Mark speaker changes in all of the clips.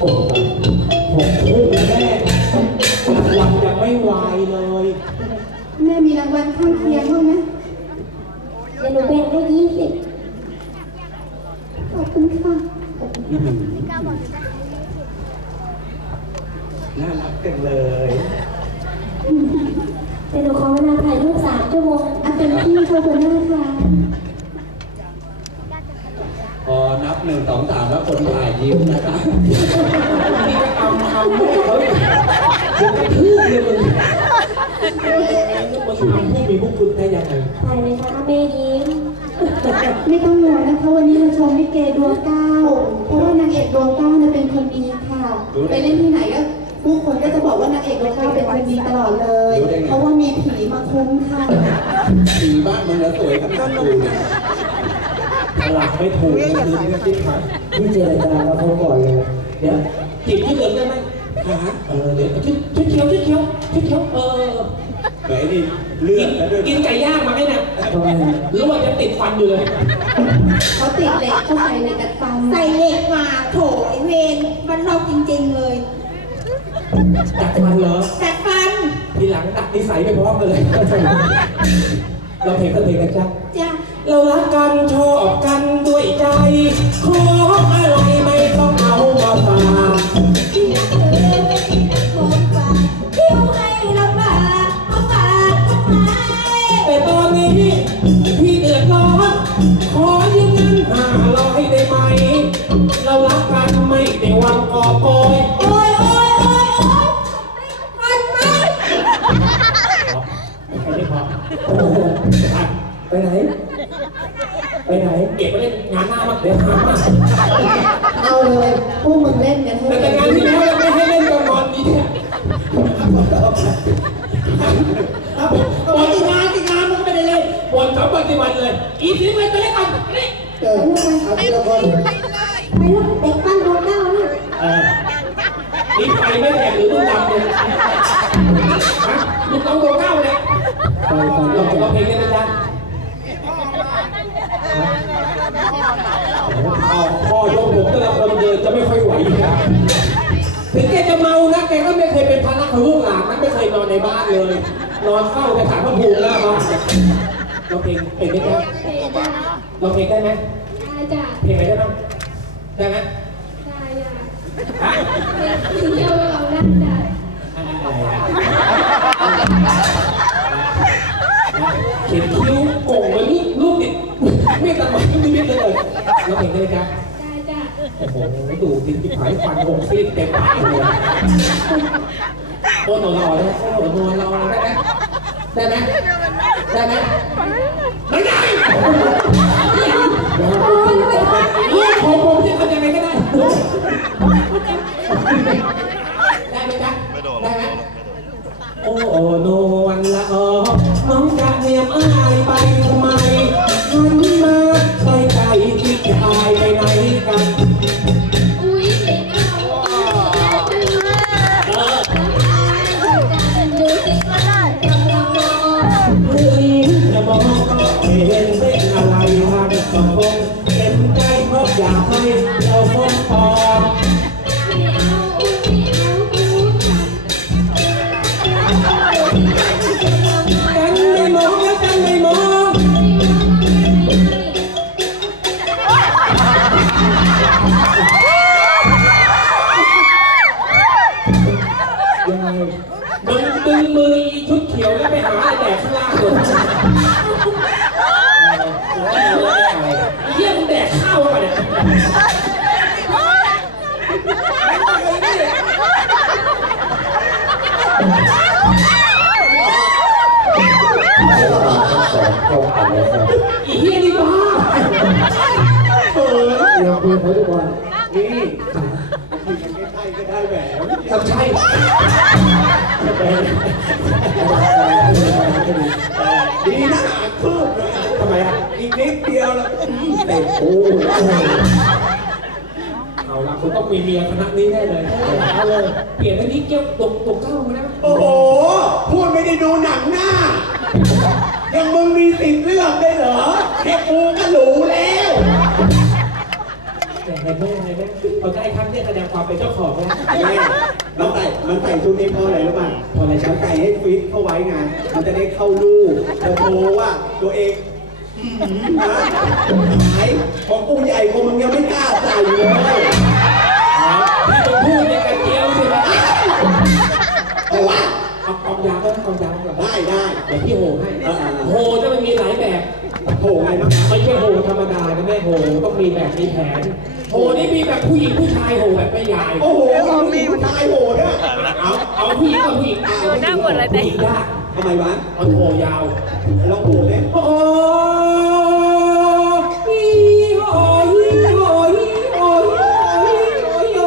Speaker 1: โอ้โหผมพูดแม่รางวัลยังไม่วายเลย
Speaker 2: แม่มีรางวัลข้างเคียงบ้างไหม
Speaker 3: เดี๋ยวหนูแบ่งให้ยี่สิบ
Speaker 2: ขอบคุณค่ะ
Speaker 1: อื้อหือน่ารักจังเลย
Speaker 3: เดี๋ยวหนูขอเวลาถ่ายรูปสามชั่วโมง
Speaker 2: อาเป็นพี่ขอบคุณมากค่ะ
Speaker 1: พอ นับหนึ่งสองสามแล้วคนถ่ายยิ้มนะครับนี่ก็เอาเอาไม่เขาเดี๋ยวกระทืบเลยมึงมึงทำผู้มีพวกคุณได้ยังไง
Speaker 3: ถ่ายเลยค่ะแม่ยิ้ม
Speaker 2: ไม่ต้องห่วงนะคะวันนี้เราชมลิเกดวงเก้าเพราะว่านางเอกดวงเก้าเนี่ยเป็นคนดีค่ะไปเล่นที่ไหนก็ผู้คนก็จะบอกว่านางเอกดวงเก้าเป็นคนดีตลอดเลย เพราะว่ามีผีมาคุ้มค่ะ
Speaker 1: สีบ้านมึงแล้วสวยขนาดกูเนี่ย หลักไม่ถูกเลยคือนี่คิดมา
Speaker 4: พี่เจรจากับเขาก่อนเลย
Speaker 1: เดี๋ยวจีบที่เหลืองได้ไหมฮะเออเดี๋ยวชุดชุดเขียวชุดเขียวชุดเขียวเออไหนนี่เลือดแล้วด้วยกินไก่ย่างมาไหมเนี่ย
Speaker 4: ทำไม
Speaker 1: หรือว่าจะติดฟันอยู่เลย
Speaker 2: เขาติดเหล็กเขาใส่เหล็กกัดฟัน
Speaker 5: ใส่เหล็กมาโถไอเวนมันนอกจริงๆเลย
Speaker 1: ดัดฟันเหรอ
Speaker 5: แต่ฟัน
Speaker 1: ทีหลังดัดนิสัยไปพร้อมกันเลยเราเพลงก็เพลงกันจ้า
Speaker 5: จ้ะ
Speaker 1: เรารักกันชอบกันด้วยใจ ขออะไรไม่ต้องเอามาฝาก
Speaker 5: ที่รัก ไป
Speaker 4: ไหน
Speaker 1: เก็บไปเล่นงานหน้ามาเดี๋ยวหามา
Speaker 2: เอาเลยพวกมึงเล่นกันเถ
Speaker 1: แต่
Speaker 2: อะ
Speaker 1: แต่งานที่แล้วยังไม่ให้เล่นกันก่อนดีเนี่ย
Speaker 5: ปกติงานติงานมันก็ไม่ได้เล่น
Speaker 1: บนสองปฏิบัติเลย อีทิ้งไว้ไปเล่นกันนี่
Speaker 4: เออเอาทีละคน
Speaker 3: ไปแล้วเด็กบ้านดวงเก้าเนี่ย
Speaker 1: เออนี่ไฟไม่แตกหรือมึงดำเลยฮะมึงต้องตัวเก้าเลย
Speaker 4: ไปไป
Speaker 1: เราเราเพลงได้ไหมจ๊ะ พ่อพ่อยกผมแต่ละคนเดินจะไม่ค่อยไหวครับถึงแกจะเมานะแกก็ไม่เคยเป็นภาระของลูกหลานนะไม่เคยนอนในบ้านเลย นอนเฝ้าแต่ถามพระภูมิแล้วมาเราเพลงเพลงได้ไหมเราเพลงได้ไหม
Speaker 3: ได้จ้ะ
Speaker 1: เพลงอะไรได้บ้างได้ไหม
Speaker 3: ได้จ้ะ เรา
Speaker 1: เห็นได้ไหมครับ
Speaker 3: ได้จ้ะ
Speaker 1: โอ้โหดูดิที่ผายฟันหงซีดเต็มปากเลยโอ้หนอนรอได้โอ้หนอนรอได้ไหมได้ไหมได้ไหมไม่ได้เรื่องของผมที่ทำยังไงก็ได้ได้ไหมจ๊ะได้ไหมโอ้โน ดึ
Speaker 3: ง
Speaker 1: มืออีชุดเขียวแล้วไปหาไอ้แดกข้างล่างเลยเยี่ยมแดกข้าวป่ะเนี่ยอีเหี้ยนี่บ้า
Speaker 4: เดี๋ยวคุยเขาทุกวัน
Speaker 1: นี่ทำใช่ ดีนะคืบเลยทำไมอะอีกนิดเดียวแล้วเตะโอ้เอาละคุณต้องมีเมียคณะนี้แน่เลยเอาเลยเปลี่ยนอันนี้เกี่ยวตกตกเก้ามาแล้ว
Speaker 6: โอ้โหพูดไม่ได้ดูหนังหน้ายังมึงมีสิทธิ์เลือกได้เหรอแค่กูก็หรูแล้ว
Speaker 1: แหมเห็นไมเห็นไหมพอได้ครั้งเนี้แสดงความเป็นเจ้าของแล้ว
Speaker 6: ม่มันใส่มันใส่ชุดนี้เพราะอะไรรู้ป่ะ
Speaker 1: เพราะอะไรครับ
Speaker 6: ฉันไก่ให้ฟิตเข้าไว้ไงมันจะได้เข้ารูจะโชว์ว่าตัวเองอื้อหือนะหายของกูใหญ่กว่ามึงยังไม่กล้าใส่เลย
Speaker 1: ที่ผมพูดในกระเจียวใช่ไหม
Speaker 6: แต่ว่า
Speaker 1: เอากองยาวก็กองยาวก่อน
Speaker 6: ได้ได้
Speaker 1: เดี๋ยวพี่โหให้
Speaker 6: เออ
Speaker 1: โหจะมันมีหลายแบบ
Speaker 6: โถไงบ้างครับ
Speaker 1: ไม่ใช่โหธรรมดานะแม่โหต้องมีแบบมีแผนโหนี่มีแบบผู้หญิงผู้ชายโหแบบแม่ยาย
Speaker 6: โอ้โหมีผู้ชายโหดอะ
Speaker 1: เอาเอาผู้หญิงกับผู้หญิงเอา
Speaker 3: หน้าเหมือนอะไรแต่
Speaker 1: ผู้หญิงยาก
Speaker 6: ทำไมวะ
Speaker 1: เอาโหยาว
Speaker 6: ลองโหดเนี่ย
Speaker 1: โอ้ฮีโหฮีโหฮีโหฮีโหฮีโห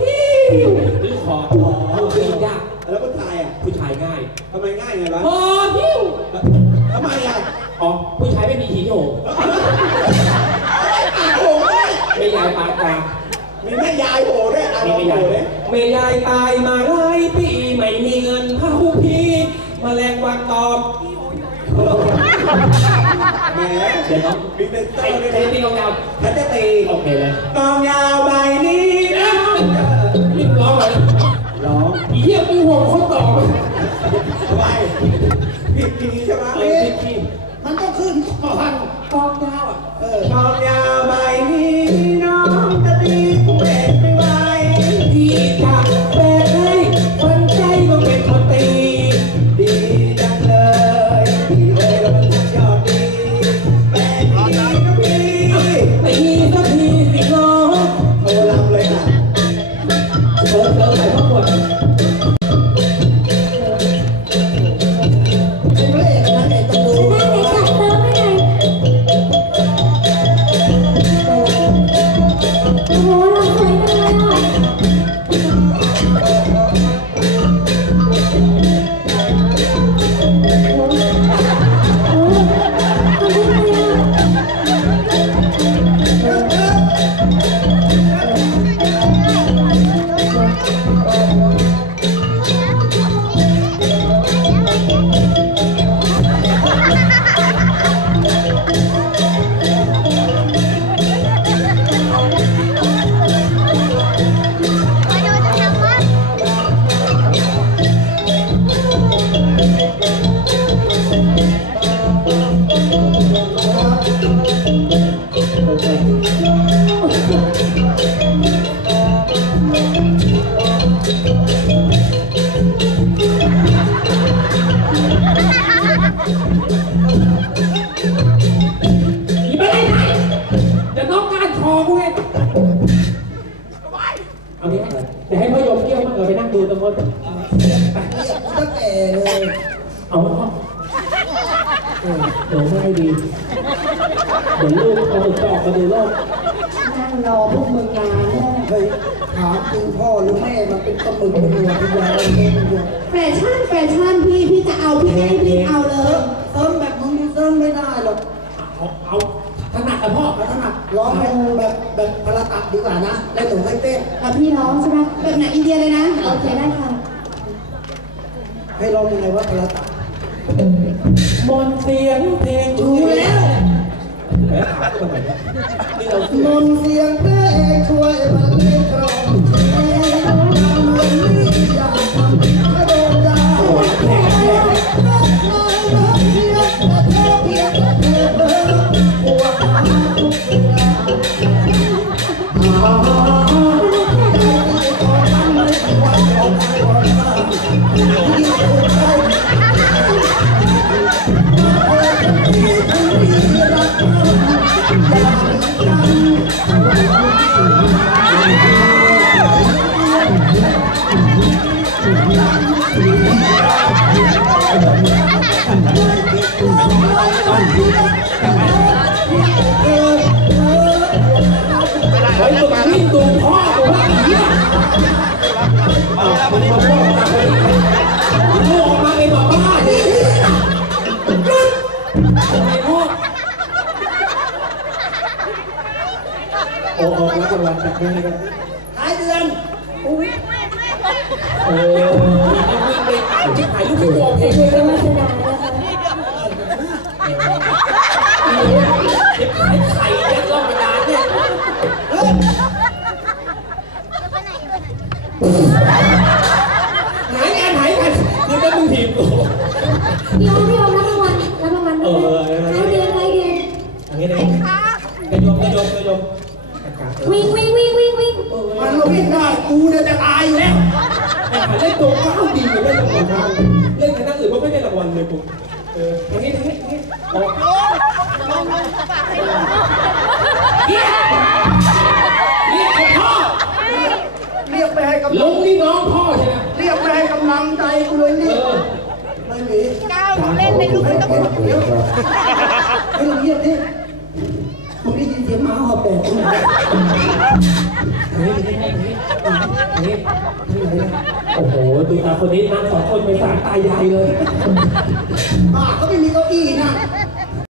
Speaker 1: ฮีหรือขอขอผู้หญิงยาก
Speaker 6: แล้วผู้ชายอะ
Speaker 1: ผู้ชายง่าย
Speaker 6: ทำไมง่ายไงวะ
Speaker 1: โหฮิว
Speaker 6: ทำไมอะ
Speaker 1: อ๋อผู้ชายไม่มีหีโห
Speaker 6: โหดเลย
Speaker 1: ไม่ยายปานกลาง
Speaker 6: มีแม่ยายโหดด้วยอะล
Speaker 1: มี
Speaker 6: อง
Speaker 1: ไม่
Speaker 6: โห
Speaker 1: ยาย
Speaker 6: ดเนี่ย
Speaker 1: ไม่ยายตายมาหลายปีไม่มีเงินเผาพีแมลงวันตอบ
Speaker 6: แหม
Speaker 1: เดี๋ยวน้อง
Speaker 6: มีเป็นเตอ
Speaker 1: ไอ้
Speaker 6: ร์ด้วย
Speaker 1: ไอ้
Speaker 6: นะ
Speaker 1: ตีกองยาว
Speaker 6: ฉันจะตี
Speaker 1: โอเคเลย
Speaker 6: กองยาวใบนี้นะ
Speaker 1: นี่ร้องเลย
Speaker 6: ร้อง
Speaker 1: อีเหี้ยกูห่วงคนตอบ
Speaker 6: ทำไมผิดทีใช่ไหม
Speaker 1: เออพี่พี่
Speaker 6: มันต้องขึ้นก่อน
Speaker 1: กองยาวอะ
Speaker 6: เออกองยาวใบนี้ เดี๋ยวน้อ
Speaker 1: ง
Speaker 6: กา
Speaker 1: รคอกูไงเอานี้เดี๋ยวให้พ่อยมเกี่ยวมาเออไปนั่งดูตรงนู้น
Speaker 6: ตั้งแต่เลย
Speaker 1: เอาเดี๋ยวไม่ดีเดี๋ยวลูกเอาหมึกจออกมาดูโลก
Speaker 2: นั่งรอพวกมึงนาน
Speaker 6: เฮ้ยถามจริงพ่อหรือแม่มันเป็นปลาหมึกเป็นหัวเป็นยาเองอยู่
Speaker 2: แฟชั่นแฟชั่นพี่พี่จะเอาพี่ให้พี่เอาเลย
Speaker 6: เซิร์ฟแบบมึงนี่เซิร์ฟไม่ได้หรอก
Speaker 1: เอาเอาถนัดกับพ่อ
Speaker 6: พัฒนาร้องเป็นแบบแบบพลตัดดีกว่านะแล้วหนูให้เต้น
Speaker 2: เอาพี่ร้องใช่ไหมแบบไหนอินเดียเลยนะโอเคได้ค่ะ
Speaker 6: ให้ร้องยังไงว่าพลตัด
Speaker 1: มนต์เสียงเพลง
Speaker 6: ดูแล้ว
Speaker 1: ននសៀងទេជួយប្រទេសក្រម เฮ้ยมึงวิ่งดูพ่อกูว่าไอ้เหี้ยเอามึงมาพ่อตามไปดิลูกออมาเป็นหมาบ้าดิทำไมพ่อโอ้โหรับรางวัลจากแม่กัน วิ่งวิ่งวิ่ง
Speaker 5: วิ่ง
Speaker 1: มั
Speaker 3: นก็วิ่งได้กูเนี่ยจะตายอยู่แล้ว
Speaker 1: แต่เล่นตัวก้าวดีอยู่เล่นรางวัลเล่นคณะอื่นก็ไม่ได้รางวัลเลยกูเออทางนี้ทางนี้ทางนี้ออกเรียกเรียกไอ้พ่อ
Speaker 3: เรียกไปให้กำล
Speaker 1: ลุ
Speaker 3: ง
Speaker 1: งนี่น้องพ่อใช่ไหม
Speaker 3: เรียกไปให้กำลังใจกูเลย
Speaker 1: เอ
Speaker 3: นี่
Speaker 1: อ
Speaker 3: ไม่มีก้าวเล่นในลูกไม่ต้องเดี๋ยวให้เราเงียบดิ ยงหมาหอบแปดไหม
Speaker 1: นี่นี่นี่นี่นี่โอ้โหดูตาคนนี้นั่งสองคนไปสารตายายเลย
Speaker 3: ปากก็ไม่มีเก้าอี้นะ